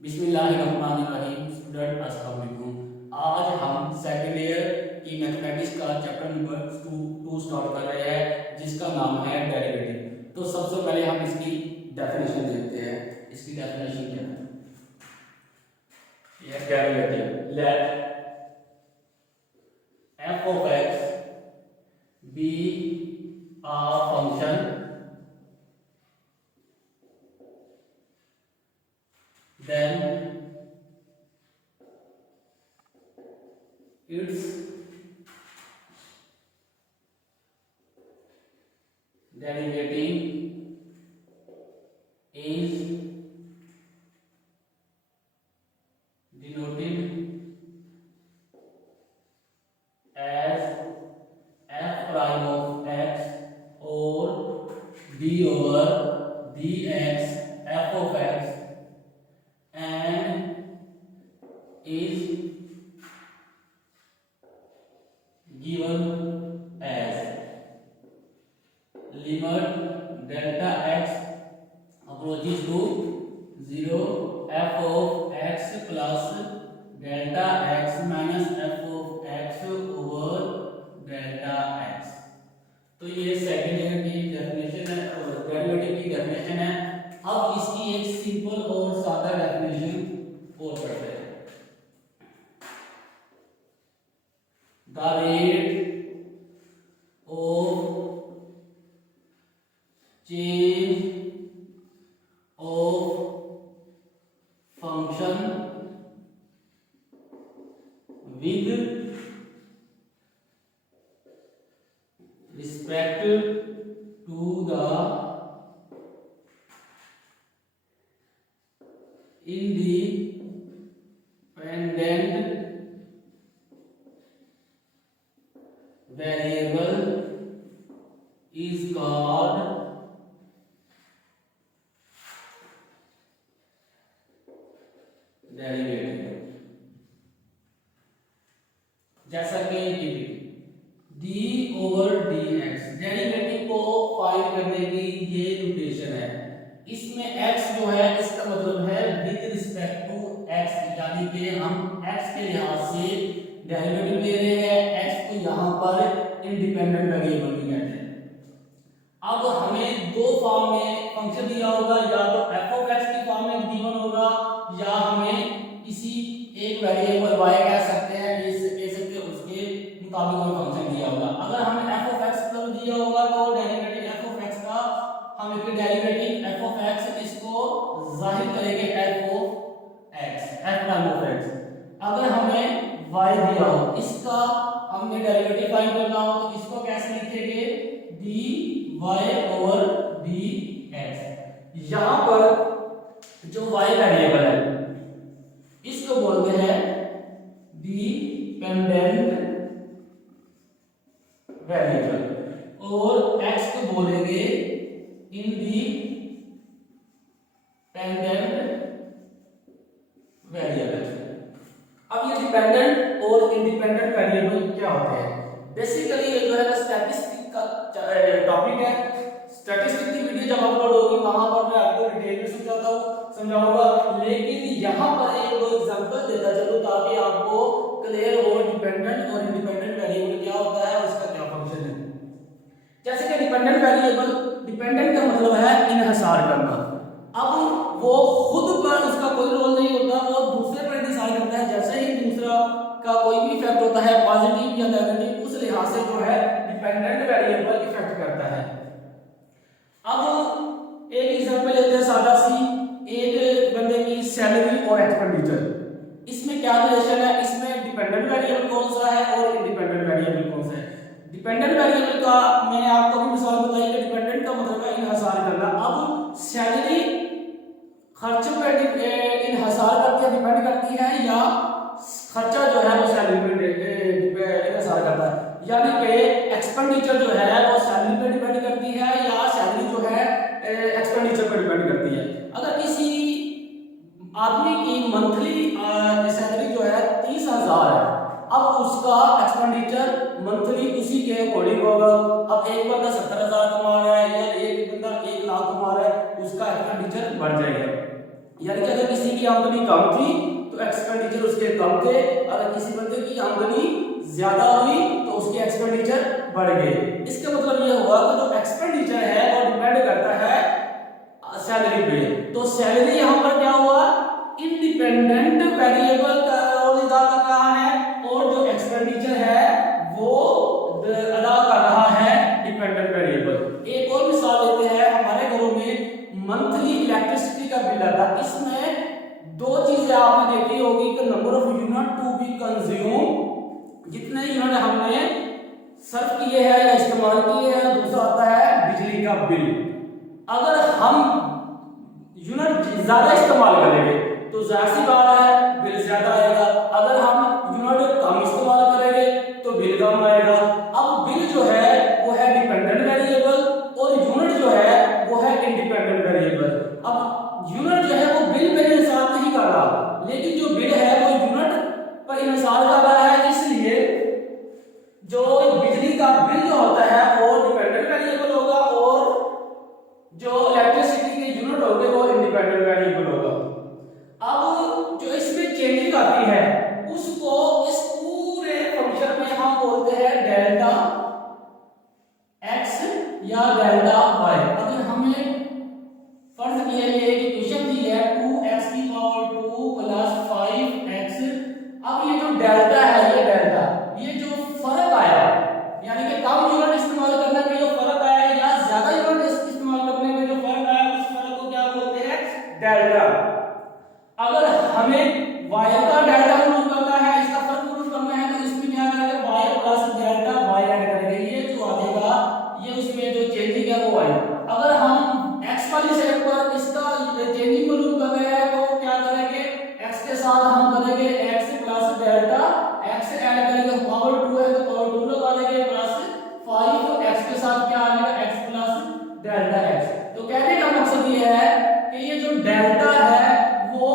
बिस्मिल्लाहिर्रहमानिर्रहीम। स्टूडेंट अस्सलाम वालेकुम। आज हम सेकेंड ईयर की मैथमेटिक्स का चैप्टर नंबर 2 स्टार्ट कर रहे हैं, जिसका नाम है डेरिवेटिव। तो सबसे पहले हम इसकी डेफिनेशन देखते हैं। इसकी डेफिनेशन क्या है? ये derivative let f of x be a function then its derivative is denoted as f prime of x or d over dx f of x and is given as limit delta x approaches to 0 f of x plus delta x minus f of x over delta x। तो ये second year की definition है, derivative की definition है। अब इसकी एक simple और सादा डेफिनेशन और पढ़ते हैं। The rate of change of function with respect to the independent variable is called derivative. जैसा कि D over D x, derivative को फाइंड करने की ये नोटेशन है। इसमें x जो है इसका मतलब है विद रिस्पेक्ट टू x, यानी कि हम x के लिहाज से डेरिवेटिव ले रहे हैं। x को यहाँ पर इंडिपेंडेंट वेरिएबल भी कहते हैं। अब हमें दो फॉर्म में फंक्शन दिया होगा, या तो f ऑफ x की फॉर्म में गिवन होगा, या हमें किसी एक वेरिएबल y कह सकते हैं, उसके मुताबिक कोई फंक्शन दिया होगा। अगर हमें f ऑफ x मतलब दिया होगा तो डेरिवेटिव f ऑफ x का हम इसके डेरिवेटिव f ऑफ x इसको जाहिर करेंगे f of x, f prime of x। अगर हमें y दिया हो, इसका हमने डेरिवेटिव फाइंड करना हो, तो इसको कैसे लिखेंगे? dy over dx। यहां पर जो y वेरिएबल है इसको बोलते हैं डिपेंडेंट वेरिएबल, और x को बोलेंगे इंडिपेंडेंट वेरिएबल। अब ये डिपेंडेंट और इंडिपेंडेंट वेरिएबल क्या होते हैं? बेसिकली ये जो है स्टैटिस्टिक का टॉपिक है। स्टैटिस्टिक की वीडियो जब अपलोड होगी वहां पर मैं आपको डिटेल में समझाऊंगा, लेकिन यहाँ पर एक दो एग्जांपल देता चलूं ताकि आपको क्लियर हो डिपेंडेंट और इंडिपेंडेंट वेरिएबल क्या होता है, उसका क्या फंक्शन है। जैसे कि डिपेंडेंट वेरिएबल, डिपेंडेंट का मतलब है इन्हिसार करना। अब वो खुद पर उसका कोई रोल नहीं होता, वो दूसरे पर इन्हिसार करता है। जैसे ही दूसरा का कोई भी इफेक्ट होता है, पॉजिटिव या नेगेटिव, उस लिहाज से जो है डिपेंडेंट वेरिएबल इफेक्ट करता है। अब एक एग्जांपल लेते हैं सादा सी, एक बंदे की सैलरी और एक्सपेंडिचर। इसमें क्या रिलेशन है? इसमें डिपेंडेंट वेरिएबल कौन सा है और इंडिपेंडेंट वेरिएबल कौन सा है? डिपेंडेंट वेरिएबल का मैंने आपको भी मिसाल बताई कि डिपेंडेंट का मतलब है इन्हिसार करना। अब सैलरी खर्च पर इन्हिसार करती है, डिपेंड करती है, या खर्चा जो है वो सैलरी पे इन्हिसार करता है, यानी कि एक्सपेंडिचर जो है वो सैलरी पे डिपेंड करती है, या सैलरी जो है एक्सपेंडिचर पर डिपेंड करती है। अगर किसी आदमी की मंथली सैलरी जो है 30,000 है, अब उसका एक्सपेंडिचर मंथली उसी के अकॉर्डिंग होगा। अब एक बंदा 70,000 कमा रहा है या एक बंदा 1 लाख कमा रहा है, उसका एक्सपेंडिचर बढ़ जाएगा। यानी कि अगर किसी की आमदनी कम थी तो एक्सपेंडिचर उसके कम थे, अगर किसी बंदे की आमदनी ज्यादा हुई तो उसके एक्सपेंडिचर बढ़ गए। इसका मतलब ये हुआ कि जो एक्सपेंडिचर है वो डिपेंड करता है सैलरी पे। तो सैलरी यहाँ पर क्या हुआ, इंडिपेंडेंट वेरिएबल का रोल अदा कर रहा है, और जो एक्सपेंडिचर है वो अदा कर रहा है डिपेंडेंट वेरिएबल। एक और मिसाल लेते हैं, हमारे घरों में मंथली इलेक्ट्रिसिटी का बिल आता है। इसमें दो चीजें आपने देखी होगी कि number of unit to be consume, जितने यूनिट हमने सर्व किए हैं या इस्तेमाल किए हैं, दूसरा आता है बिजली का बिल। अगर हम यूनिट ज्यादा इस्तेमाल करेंगे तो जाहिर सी बात है बिल ज्यादा आएगा, अगर हम यूनिट कम इस्तेमाल करेंगे तो बिल कम आएगा। अब बिल जो है वो है डिपेंडेंट वेरिएबल और यूनिट जो है वो है इंडिपेंडेंट वेरिएबल। अब यूनिट जो है वो बिल पर इंसार नहीं कर रहा, लेकिन जो बिल है वो यूनिट पर इंसार कर रहा है, इसलिए जो बिजली का बिल जो होता है वो डिपेंडेंट वेरिएबल होगा और जो इलेक्ट्रिसिटी के यूनिट होंगे वो इंडिपेंडेंट वेरिएबल होगा। अब जो इसमें चेंजिंग आती है उसको इस पूरे फंक्शन में हम बोलते हैं डेल्टा एक्स या डेल्टा वाई। अगर हमें फर्ज किया ये कि क्वेश्चन दी है 2x की पावर 2 प्लस 5x, अब ये जो डेल्टा है ये डेल्टा, ये जो फर्क आया यानी कि कम यूनिट इस्तेमाल करने पे जो फर्क आया या ज्यादा यूनिट इस्तेमाल करने पे जो फर्क आया, उस फर्क को क्या बोलते हैं, डेल्टा। अगर हमें y का डेल्टा मालूम करना है, इसका फर्क मालूम करना है, तो इसमें क्या करेंगे y plus delta y add करेंगे, ये जो आ जाएगा ये उसमें जो चेंजिंग है वो आएगा। अगर हम x वाली साइड पर इसका चेंजिंग मालूम कर रहे हैं तो क्या करेंगे, x के साथ हम करेंगे x plus delta, x add करेंगे, पावर 2 है तो पावर 2 लगा देंगे प्लस 5, तो x के साथ क्या आ जाएगा x प्लस डेल्टा x। तो कहने का मकसद ये है कि ये जो डेल्टा है वो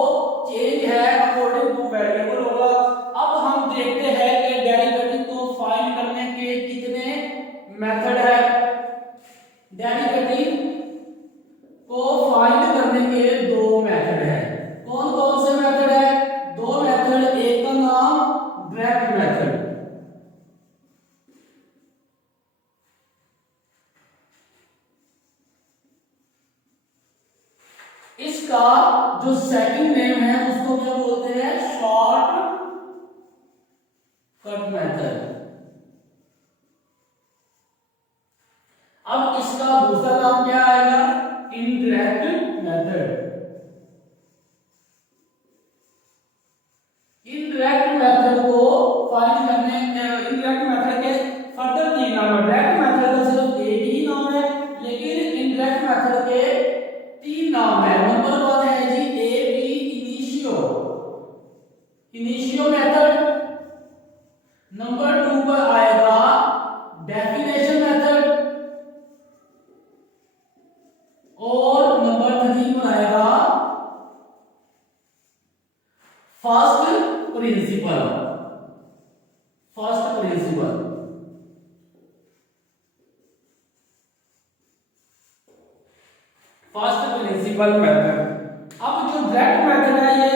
चेंज है अकॉर्डिंग टू वेरिएबल होगा। अब हम देखते हैं कि डेरिवेटिव को फाइंड करने के कितने मेथड है। डेरिवेटिव को फाइंड करने के दो मेथड है। कौन कौन से मेथड है, दो मेथड, एक का नाम डायरेक्ट मेथड, इसका जो सेकंड नेम है उसको क्या बोलते हैं, शॉर्ट कट मेथड। अब इसका दूसरा नाम क्या आएगा, इनडायरेक्ट मेथड। इनडायरेक्ट मेथड को फाइंड करने, इनडायरेक्ट मेथड के फर्दर तीन नाम है। डायरेक्ट मेथड का सिर्फ एक ही नाम है, लेकिन इनडायरेक्ट मेथड के तीन नाम है। नंबर 1 है जी ab initio, initio method. Number 2 पर आएगा डेफिनेशन मेथड, और नंबर 3 पर आएगा first principle. First principle, first principle method. अब जो डायरेक्ट मेथड है ये